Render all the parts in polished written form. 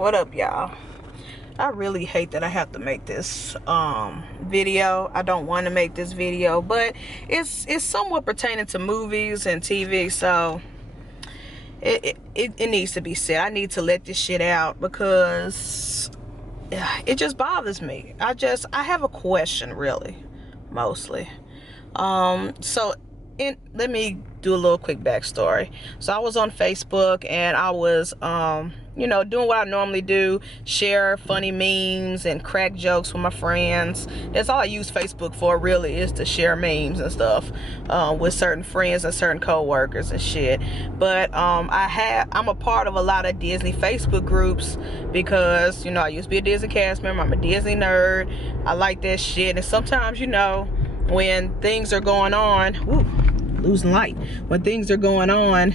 What up, y'all? I really hate that I have to make this video. I don't want to make this video, but it's somewhat pertaining to movies and TV, so it needs to be said. I need to let this shit out because it just bothers me. I have a question, really, mostly. Let me do a little quick backstory. So I was on Facebook and I was doing what I normally do, share funny memes and crack jokes with my friends. That's all I use Facebook for, really, is to share memes and stuff with certain friends and certain co-workers and shit. But I'm a part of a lot of Disney Facebook groups because I used to be a Disney cast member. I'm a Disney nerd. I like that shit. And sometimes when things are going on, losing light, when things are going on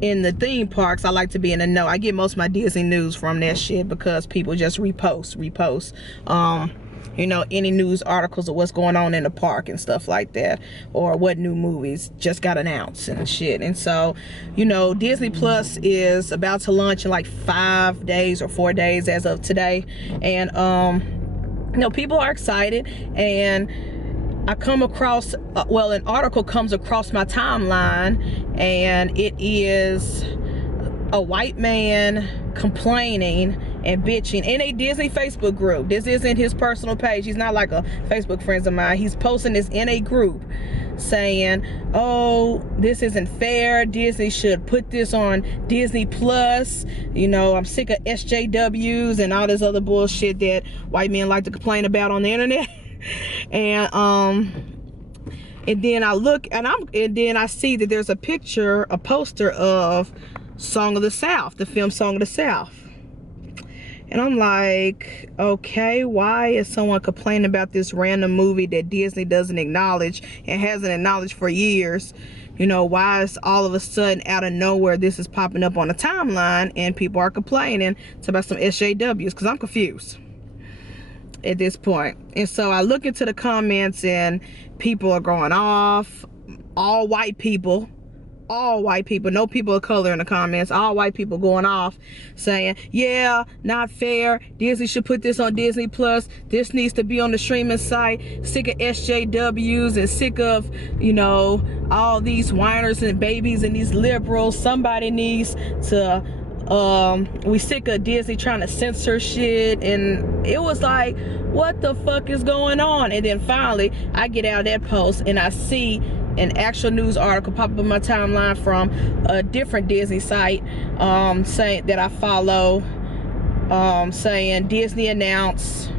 in the theme parks, I like to be in the know. I get most of my Disney news from that shit because people just repost any news articles of what's going on in the park and stuff like that, or what new movies just got announced and shit. And so Disney Plus is about to launch in like 5 days or 4 days as of today, and people are excited. And I come across, an article comes across my timeline, and it is a white man complaining and bitching in a Disney Facebook group. This isn't his personal page. He's not like a Facebook friend of mine. He's posting this in a group saying, oh, this isn't fair. Disney should put this on Disney Plus. I'm sick of SJWs and all this other bullshit that white men like to complain about on the internet. And then I look and I see that there's a poster of Song of the South, the film Song of the South. And I'm like, okay, why is someone complaining about this random movie that Disney doesn't acknowledge and hasn't acknowledged for years? Why is all of a sudden out of nowhere this is popping up on the timeline and people are complaining about some SJWs? Because I'm confused at this point. And so I look into the comments and people are going off. All white people, no people of color in the comments, all white people going off saying, yeah, not fair, Disney should put this on Disney Plus, this needs to be on the streaming site, sick of SJWs and sick of all these whiners and babies and these liberals. Somebody needs to we sick of Disney trying to censor shit. And it was like, what the fuck is going on? And then finally I get out of that post and I see an actual news article pop up on my timeline from a different Disney site saying that I follow, saying Disney announced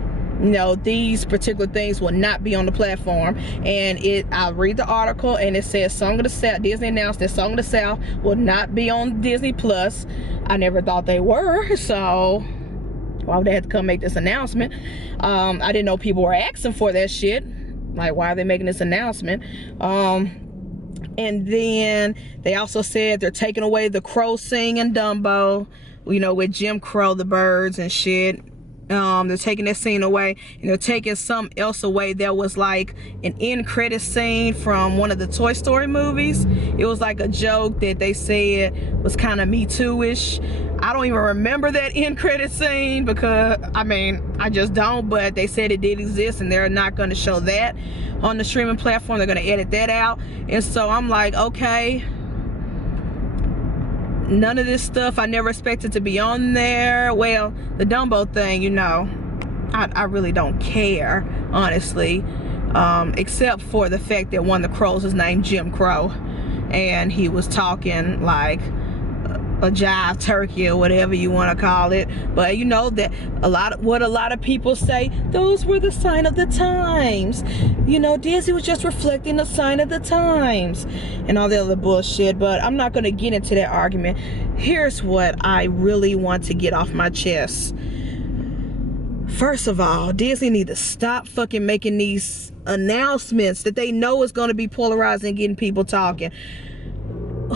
these particular things will not be on the platform. And I read the article and it says Song of the South. Disney announced that Song of the South will not be on Disney Plus. I never thought they were, so why would they have to come make this announcement? I didn't know people were asking for that shit. Like, why are they making this announcement? And then they also said they're taking away the crow singing Dumbo, with Jim Crow, the birds and shit. They're taking that scene away, and they're taking something else away that was like an end credit scene from one of the Toy Story movies. It was like a joke that they said was kind of Me Too-ish. I don't even remember that end credit scene because I just don't, but they said it did exist and they're not going to show that on the streaming platform. They're going to edit that out. And so I'm like, okay, none of this stuff I never expected to be on there. Well, the Dumbo thing, I really don't care, honestly, except for the fact that one of the crows is named Jim Crow, and he was talking like a jive turkey or whatever you want to call it. But that a lot of people say, those were the sign of the times. Disney was just reflecting the sign of the times and all the other bullshit. But I'm not going to get into that argument. Here's what I really want to get off my chest. First of all, Disney need to stop fucking making these announcements that they know is going to be polarizing and getting people talking.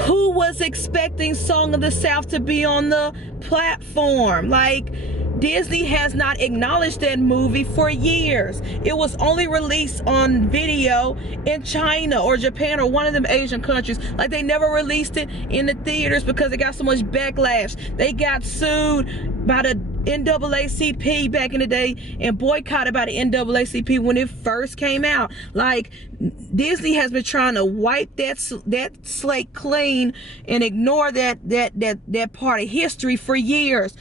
Who was expecting Song of the South to be on the platform? Like, Disney has not acknowledged that movie for years. It was only released on video in China or Japan or one of them Asian countries. Like, they never released it in the theaters because it got so much backlash. They got sued by the NAACP back in the day and boycotted by the NAACP when it first came out. Like, Disney has been trying to wipe that slate clean and ignore that part of history for years.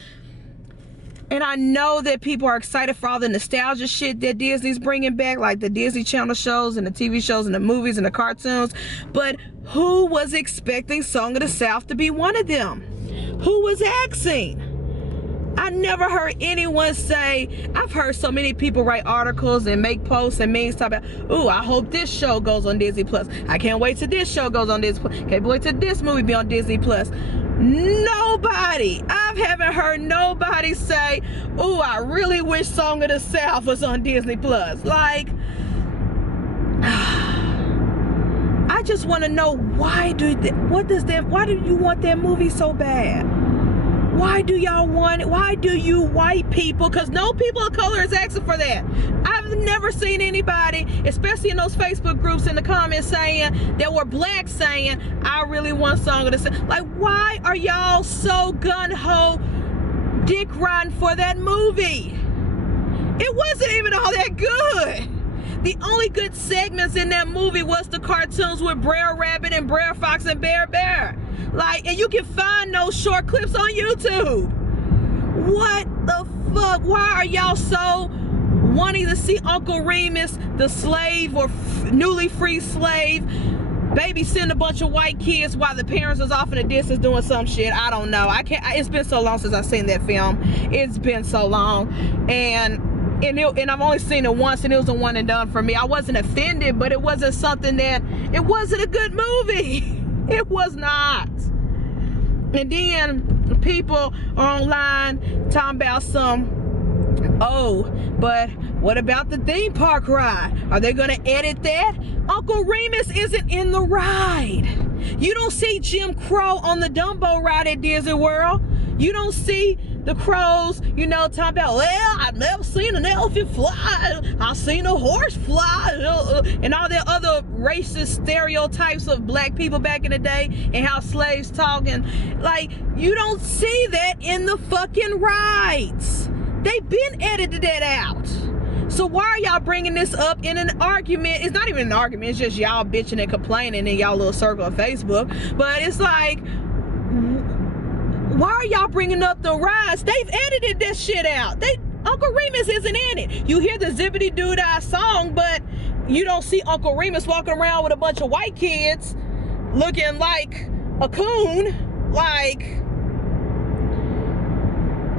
And I know that people are excited for all the nostalgia shit that Disney's bringing back, like the Disney Channel shows and the TV shows and the movies and the cartoons. But who was expecting Song of the South to be one of them? Who was asking? I never heard anyone say. I've heard so many people write articles and make posts and memes talk about, ooh, I hope this show goes on Disney Plus. I can't wait till this show goes on Disney Plus. Can't wait till this movie be on Disney Plus. Nobody. I haven't heard nobody say, ooh, I really wish Song of the South was on Disney Plus. Like, I just want to know, why do you want that movie so bad? Why do y'all want it? Why do you white people, because no people of color is asking for that. I've never seen anybody, especially in those Facebook groups, in the comments saying, that were black, saying, I really want Song of the South. Like, why are y'all so gun-ho dick riding for that movie? It wasn't even all that good. The only good segments in that movie was the cartoons with Brer Rabbit and Brer Fox and Bear Bear. Like, and you can find those short clips on YouTube. What the fuck? Why are y'all so wanting to see Uncle Remus, the slave or newly freed slave, babysitting a bunch of white kids while the parents was off in the distance doing some shit? I don't know. It's been so long since I've seen that film. It's been so long. And I've only seen it once, and it was a one and done for me. I wasn't offended, but it wasn't something that, it wasn't a good movie. It was not. And then people are online talking about oh, but what about the theme park ride? Are they gonna edit that? Uncle Remus isn't in the ride. You don't see Jim Crow on the Dumbo ride at Disney World. You don't see the crows, talking about, well, I've never seen an elephant fly. I've seen a horse fly. And all the other racist stereotypes of black people back in the day and how slaves talk. And, like, you don't see that in the fucking rides. They've been edited that out. So why are y'all bringing this up in an argument? It's not even an argument. It's just y'all bitching and complaining in y'all little circle of Facebook. But it's like, why are y'all bringing up the rides? They've edited that shit out. Uncle Remus isn't in it. You hear the Zippity Doo Dah song, but you don't see Uncle Remus walking around with a bunch of white kids looking like a coon. Like,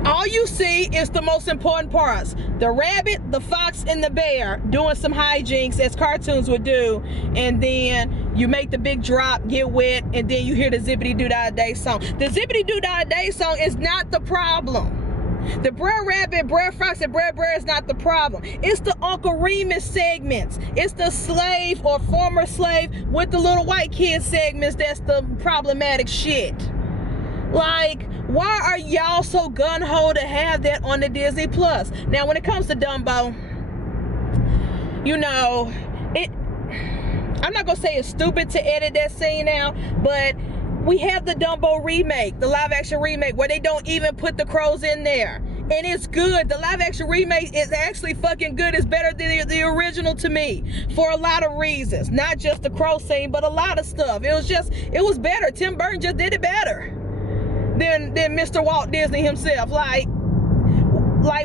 all you see is the most important parts. The rabbit, the fox, and the bear doing some hijinks as cartoons would do. And then you make the big drop, get wet, and then you hear the Zippity Doo Dah Day song. The Zippity Doo Dah Day song is not the problem. The Brer Rabbit, Brer Fox, and Brer Bear is not the problem. It's the Uncle Remus segments. It's the slave or former slave with the little white kid segments that's the problematic shit. Like, why are y'all so gun-ho to have that on the Disney Plus? Now, when it comes to Dumbo, I'm not gonna say it's stupid to edit that scene out, but we have the Dumbo remake, the live-action remake, where they don't even put the crows in there. And it's good. The live-action remake is actually fucking good. It's better than the original to me for a lot of reasons. Not just the crow scene, but a lot of stuff. It was better. Tim Burton just did it better than Mr. Walt Disney himself. Like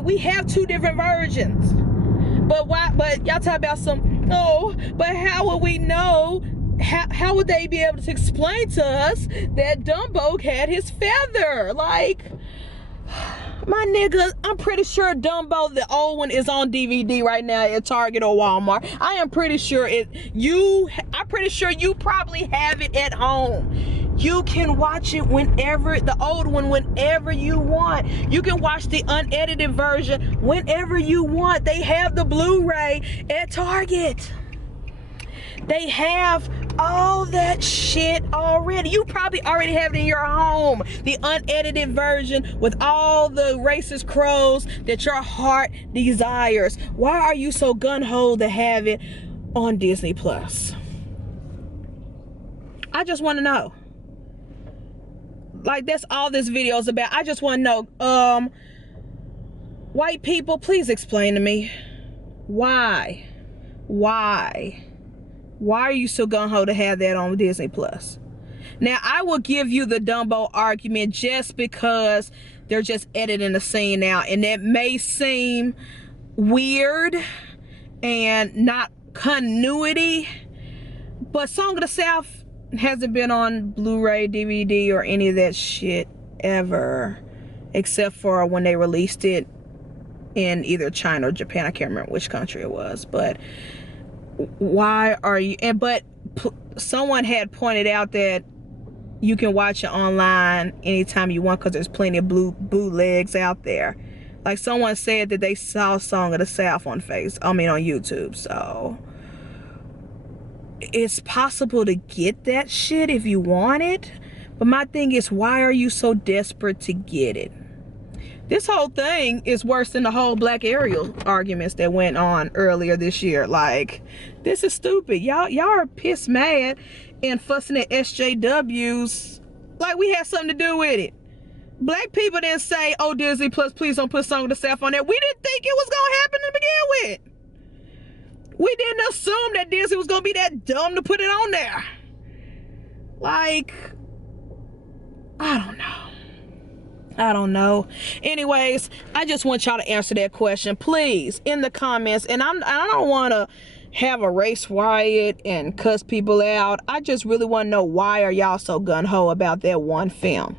we have two different versions. But y'all talk about but how would we know? How would they be able to explain to us that Dumbo had his feather? Like, my nigga, I'm pretty sure Dumbo, the old one, is on DVD right now at Target or Walmart. I am pretty sure I'm pretty sure you probably have it at home. You can watch it the old one, whenever you want. You can watch the unedited version whenever you want. They have the Blu-ray at Target. They have all that shit already. You probably already have it in your home. The unedited version with all the racist crows that your heart desires. Why are you so gun-ho to have it on Disney Plus? I just want to know. Like, that's all this video is about. I just want to know, White people, please explain to me. Why? Why are you so gung-ho to have that on Disney Plus? Now, I will give you the Dumbo argument just because they're just editing the scene now, and that may seem weird and not continuity, but Song of the South hasn't been on Blu-ray, DVD, or any of that shit ever, except for when they released it in either China or Japan. I can't remember which country it was. But why are you, but someone had pointed out that you can watch it online anytime you want because there's plenty of bootlegs out there. Like someone said that they saw Song of the South on YouTube. So it's possible to get that shit if you want it. But my thing is, why are you so desperate to get it? This whole thing is worse than the whole Black Ariel arguments that went on earlier this year. Like, this is stupid. Y'all are pissed mad and fussing at SJWs like we had something to do with it. Black people didn't say, oh, Disney Plus, please don't put Song of the South on there. We didn't think it was going to happen to begin with. We didn't assume that Disney was going to be that dumb to put it on there. Like, I don't know. Anyways, I just want y'all to answer that question, please, in the comments. And I don't want to have a race riot and cuss people out. I just really want to know, why are y'all so gung-ho about that one film?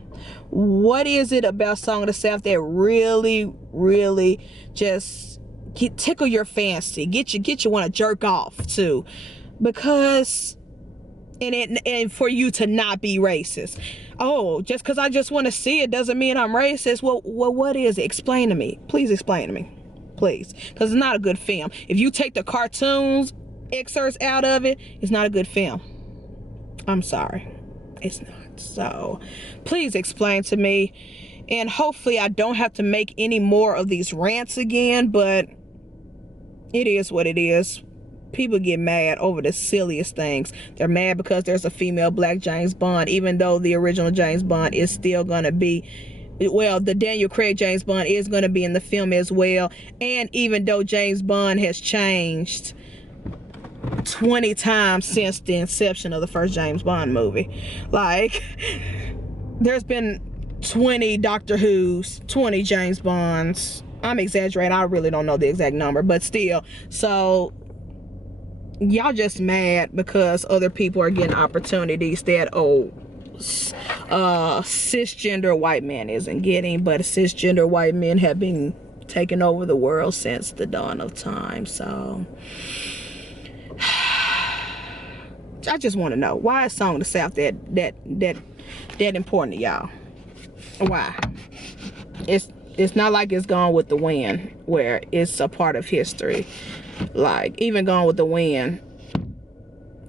What is it about Song of the South that really, really just tickle your fancy, get you want to jerk off to? Because and for you to not be racist. Oh, just because I just want to see it doesn't mean I'm racist. Well, what is it? Explain to me. Please explain to me. Please. Because it's not a good film. If you take the cartoons excerpts out of it, it's not a good film. I'm sorry. It's not. So, please explain to me. And hopefully I don't have to make any more of these rants again, but it is what it is. People get mad over the silliest things. They're mad because there's a female Black James Bond, even though the original James Bond is still going to be, well, the Daniel Craig James Bond is going to be in the film as well. And even though James Bond has changed 20 times since the inception of the first James Bond movie. Like, there's been 20 Doctor Who's, 20 James Bonds. I'm exaggerating. I really don't know the exact number, but still. So y'all just mad because other people are getting opportunities that cisgender white man isn't getting, but cisgender white men have been taking over the world since the dawn of time. So I just want to know, why is Song of the South that important to y'all? Why? It's not like it's Gone with the Wind, where it's a part of history. Like, even Gone with the Wind,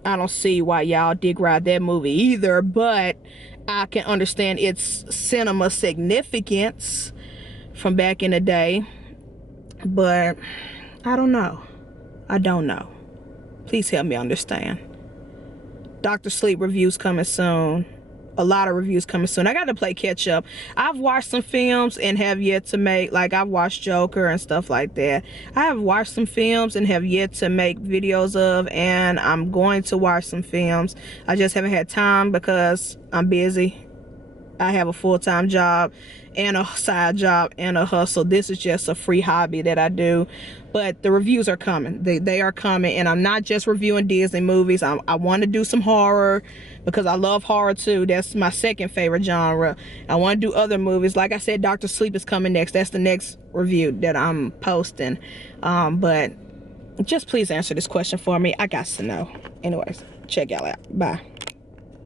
I don't see why y'all dig ride that movie either, but I can understand its cinema significance from back in the day. But I don't know. Please help me understand. Dr. Sleep reviews coming soon. A lot of reviews coming soon. I got to play catch up. I've watched some films and have yet to make, like, I've watched Joker and stuff like that. I have watched some films and have yet to make videos of, and I'm going to watch some films. I just haven't had time because I'm busy. I have a full-time job and a side job and a hustle. This is just a free hobby that I do. But the reviews are coming. They are coming. And I'm not just reviewing Disney movies. I want to do some horror because I love horror too. That's my second favorite genre. I want to do other movies. Like I said, Dr. Sleep is coming next. That's the next review that I'm posting. But just please answer this question for me. I got to know. Anyways, check y'all out. Bye.